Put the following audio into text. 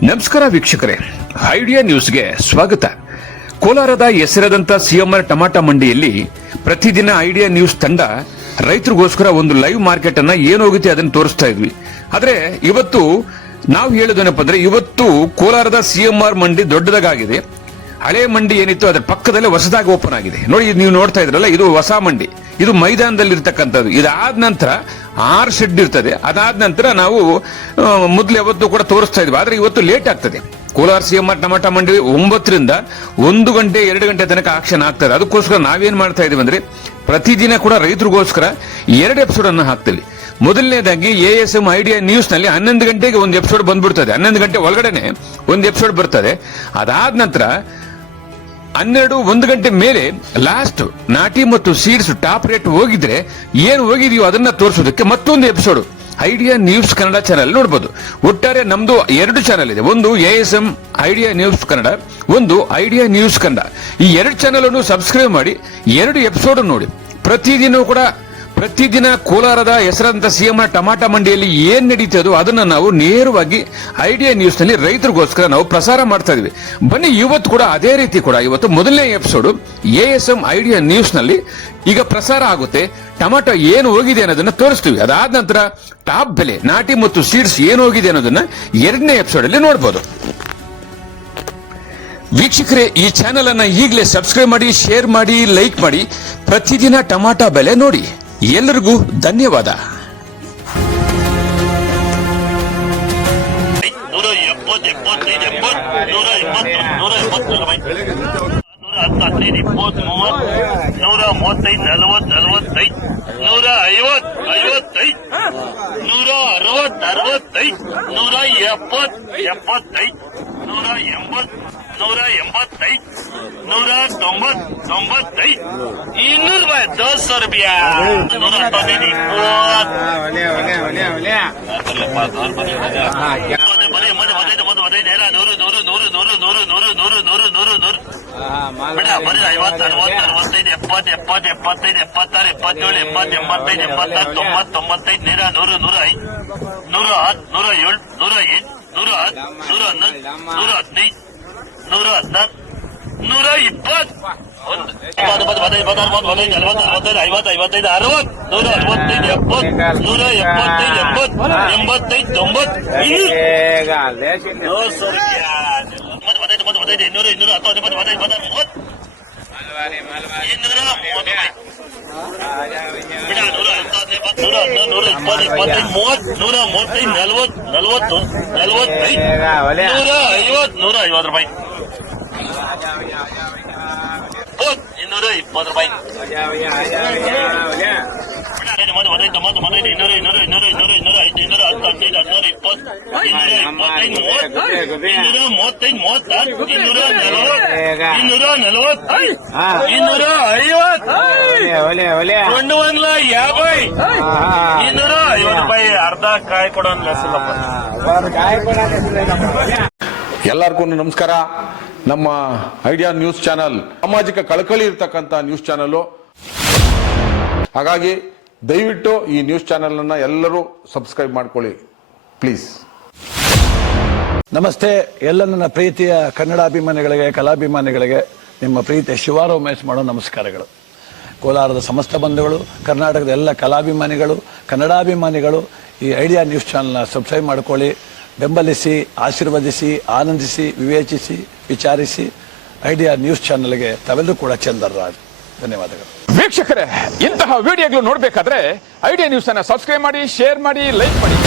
ನಮಸ್ಕಾರ ವೀಕ್ಷಕರೇ, ಐಡಿಯಾ ನ್ಯೂಸ್ಗೆ ಸ್ವಾಗತ. ಕೋಲಾರದ ಹೆಸರಾದಂತ ಸಿಎಂಆರ್ ಟಮಾಟಾ ಮಂಡಿಯಲ್ಲಿ ಪ್ರತಿದಿನ ಐಡಿಯಾ ನ್ಯೂಸ್ ತಂಡ ರೈತರಿಗೋಸ್ಕರ ಒಂದು ಲೈವ್ ಮಾರ್ಕೆಟ್ ಅನ್ನ ಏನೋಗುತ್ತೆ ಅದನ್ನು ತೋರಿಸ್ತಾ ಇದ್ವಿ. ಆದ್ರೆ ಇವತ್ತು ನಾವು ಹೇಳೋದೇನಪ್ಪ ಅಂದ್ರೆ, ಇವತ್ತು ಕೋಲಾರದ ಸಿಎಂಆರ್ ಮಂಡಿ ದೊಡ್ಡದಾಗಿದೆ. ಹಳೆ ಮಂಡಿ ಏನಿತ್ತು ಅದರ ಪಕ್ಕದಲ್ಲೇ ಹೊಸದಾಗಿ ಓಪನ್ ಆಗಿದೆ. ನೋಡಿ, ನೀವು ನೋಡ್ತಾ ಇದ್ರಲ್ಲ, ಇದು ಹೊಸ ಮಂಡಿ. ಇದು ಮೈದಾನದಲ್ಲಿ ಇರ್ತಕ್ಕಂಥದ್ದು. ಇದಾದ ನಂತರ 6 ಶೆಡ್ ಇರ್ತದೆ. ಅದಾದ ನಂತರ ನಾವು ಮೊದಲು ಯಾವತ್ತು ಕೂಡ ತೋರಿಸ್ತಾ ಇದ್ವಿ. ಆದ್ರೆ ಇವತ್ತು ಲೇಟ್ ಆಗ್ತದೆ. ಕೋಲಾರ ಸಿಎಂಆರ್ ಟಮಾಟಾ ಮಂಡಿ 9 ರಿಂದ 1 ಗಂಟೆ 2 ಗಂಟೆ ತನಕ ಆಕ್ಷನ್ ಆಗ್ತದೆ. ಅದಕ್ಕೋಸ್ಕರ ನಾವೇನ್ ಮಾಡ್ತಾ ಇದೀವಿ ಅಂದ್ರೆ, ಪ್ರತಿದಿನ ಕೂಡ ರೈತರಿಗೋಸ್ಕರ 2 ಎಪಿಸೋಡ್ ಅನ್ನು ಹಾಕ್ತೀವಿ. ಮೊದಲನೇದಾಗಿ ASM ಐಡಿಯಾ ನ್ಯೂಸ್ ನಲ್ಲಿ 11 ಗಂಟೆಗೆ ಒಂದು ಎಪಿಸೋಡ್ ಬಂದ್ಬಿಡ್ತದೆ. 11 ಗಂಟೆ ಒಳಗಡೆನೆ ಒಂದು ಎಪಿಸೋಡ್ ಬರ್ತದೆ. ಅದಾದ ನಂತರ 1 ಗಂಟೆ ಮೇಲೆ ಲಾಸ್ಟ್ ನಾಟಿ ಮತ್ತು ಸೀಡ್ಸ್ ಟಾಪ್ ರೇಟ್ ಹೋಗಿದ್ರೆ ಏನು ಹೋಗಿದೆಯೋ ಅದನ್ನ ತೋರಿಸೋದಕ್ಕೆ ಮತ್ತೊಂದು episode idea news Kannada channel ನೋಡಬಹುದು. ಒಟ್ಟಾರೆ ನಮ್ದು 2 ಚಾನೆಲ್ ಇದೆ. ಒಂದು ASM ಐಡಿಯಾ ನ್ಯೂಸ್ ಕನ್ನಡ, ಒಂದು ಐಡಿಯಾ ನ್ಯೂಸ್ ಕನ್ನಡ. ಈ 2 ಚಾನೆಲ್ ಅನ್ನು ಸಬ್ಸ್ಕ್ರೈಬ್ ಮಾಡಿ 2 ಎಪಿಸೋಡ್ ನೋಡಿ. ಪ್ರತಿದಿನ ಕೋಲಾರದ ಹೆಸರಾದಂತ ಸಿಎಂಆರ್ ಟಮಾಟಾ ಮಂಡಿಯಲ್ಲಿ ಏನ್ ನಡೀತದೋ ಅದನ್ನ ನಾವು ನೇರವಾಗಿ ಐಡಿಯಾ ನ್ಯೂಸ್ ನಲ್ಲಿ ರೈತರಿಗೋಸ್ಕರ ನಾವು ಪ್ರಸಾರ ಮಾಡ್ತಾ ಇದೀವಿ. ಬನ್ನಿ, ಇವತ್ತು ಕೂಡ ಅದೇ ರೀತಿ ಕೂಡ ಇವತ್ತು ಮೊದಲನೇ ಎಪಿಸೋಡ್ ASM ಐಡಿಯಾ ನ್ಯೂಸ್ ನಲ್ಲಿ ಈಗ ಪ್ರಸಾರ ಆಗುತ್ತೆ. ಟೊಮಾಟೊ ಏನು ಹೋಗಿದೆ ಅನ್ನೋದನ್ನ ತೋರಿಸ್ತೀವಿ. ಅದಾದ ನಂತರ ಟಾಪ್ ಬೆಲೆ, ನಾಟಿ ಮತ್ತು ಸೀಡ್ಸ್ ಏನು ಹೋಗಿದೆ ಅನ್ನೋದನ್ನ 2ನೇ ಎಪಿಸೋಡ್ ಅಲ್ಲಿ ನೋಡಬಹುದು. ವೀಕ್ಷಕರೇ, ಈ ಚಾನೆಲ್ ಅನ್ನ ಈಗಲೇ ಸಬ್ಸ್ಕ್ರೈಬ್ ಮಾಡಿ, ಶೇರ್ ಮಾಡಿ, ಲೈಕ್ ಮಾಡಿ. ಪ್ರತಿದಿನ ಟೊಮಾಟೊ ಬೆಲೆ ನೋಡಿ. ಎಲ್ಲರಿಗೂ ಧನ್ಯವಾದ. ಅರ್ಧ ಕಾಯಿ ಕೊಡೋ ಎಲ್ಲರಿಗೂ ನಮಸ್ಕಾರ. ನಮ್ಮ ಐಡಿಯಾ ನ್ಯೂಸ್ ಚಾನಲ್ ಸಾಮಾಜಿಕ ಕಳಕಳಿ ಇರತಕ್ಕಂತ ನ್ಯೂಸ್ ಚಾನಲ್. ಹಾಗಾಗಿ ದಯವಿಟ್ಟು ಈ ನ್ಯೂಸ್ ಚಾನಲ್ ಅನ್ನ ಎಲ್ಲರೂ ಸಬ್ಸ್ಕ್ರೈಬ್ ಮಾಡ್ಕೊಳ್ಳಿ ಪ್ಲೀಸ್. ನಮಸ್ತೆ ಎಲ್ಲ ನನ್ನ ಪ್ರೀತಿಯ ಕನ್ನಡಾಭಿಮಾನಿಗಳಿಗೆ, ಕಲಾಭಿಮಾನಿಗಳಿಗೆ ನಿಮ್ಮ ಪ್ರೀತಿಯ ಶಿವಾರ ಉಮೇಶ್ ಮಾಡೋ ನಮಸ್ಕಾರಗಳು. ಕೋಲಾರದ ಸಮಸ್ತ ಬಂಧುಗಳು, ಕರ್ನಾಟಕದ ಎಲ್ಲ ಕಲಾಭಿಮಾನಿಗಳು, ಕನ್ನಡಾಭಿಮಾನಿಗಳು ಈ ಐಡಿಯಾ ನ್ಯೂಸ್ ಚಾನಲ್ನ ಸಬ್ಸ್ಕ್ರೈಬ್ ಮಾಡ್ಕೊಳ್ಳಿ, ಬೆಂಬಲಿಸಿ, ಆಶೀರ್ವದಿಸಿ, ಆನಂದಿಸಿ, ವಿವೇಚಿಸಿ, ವಿಚಾರಿಸಿ. ಐಡಿಯಾ ನ್ಯೂಸ್ ಚಾನಲ್ಗೆ ತಾವೆಲ್ಲರೂ ಕೂಡ ಚಂದರ್ರಾಜ್. ಧನ್ಯವಾದಗಳು. ವೀಕ್ಷಕರೇ, ಇಂತಹ ವಿಡಿಯೋಗಳು ನೋಡಬೇಕಾದ್ರೆ ಐಡಿಯಾ ನ್ಯೂಸ್ ಅನ್ನ ಸಬ್ಸ್ಕ್ರೈಬ್ ಮಾಡಿ, ಶೇರ್ ಮಾಡಿ, ಲೈಕ್ ಮಾಡಿ.